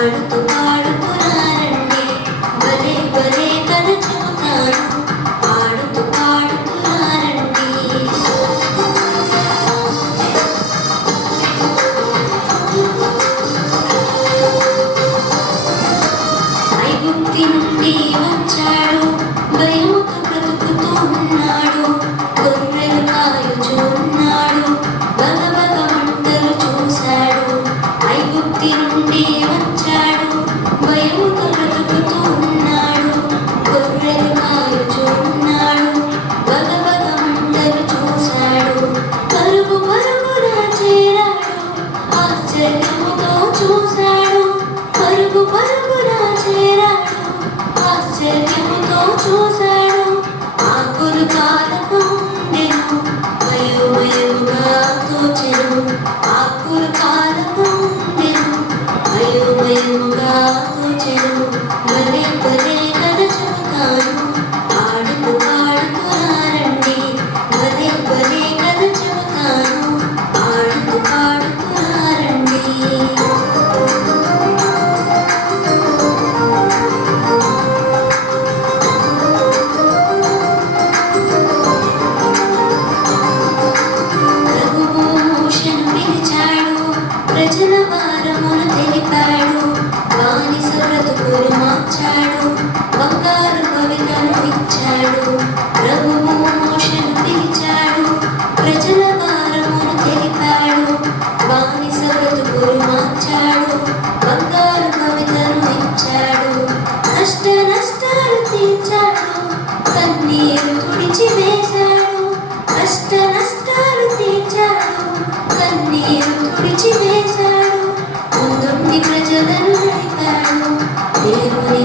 ఆడుతూ పాడుతూ రారండి, భలే భలే కథ చెబుతాను, ఆడుతూ పాడుతూ రారండి. ఐగుప్తి నుండి వచ్చాడు, భయముతో బ్రతుకుతూ ఉన్నాడు, గొర్రెలు కాయుచూ ఉన్నాడు, భగభగ మంటలు చూశాడు. ఐగుప్తి నుండి వచ్చాడు, భయముతో బ్రతుకుతూ ఉన్నాడు, గొర్రెలు కాయుచూ ఉన్నాడు, భగభగ మంటలు చూశాడు. పరుగు పరుగున చేరాడు, ఆశ్చర్యముతో చూశాడు, పరుగు పరుగున చేరాడు, ఆశ్చర్యముతో చూశాడు. ఆకులు కాలకుండెను, మయోమయముగా తోచెను, ఆకులు కాలకుండెను, మయోమయముగా తోచెను. భలే భలే కథ చెబుతాను, ఆడుతూ పాడుతూ రారండి, భలే భలే కథ చెబుతాను, ఆడుతూ పాడుతూ రారండి. ప్రజల భారమును తెలిపాడు, బానిస బ్రతుకులు మార్చాడు, బంగారు కవితను ఇచ్చాడు. ప్రభువు మోషను పిలిచాడు, ప్రజల భారమును తెలిపాడు, బానిస బ్రతుకులు మార్చాడు, బంగారు కవితను ఇచ్చాడు. కష్ట నష్టాలు తీర్చాడు, కన్నీరు తుడిచి వేశాడు, కష్ట నష్టాలు తీర్చాడు, కన్నీరు తుడిచి వేశాడు. ముందుండి ప్రజలను నడిపాడు, దేవుని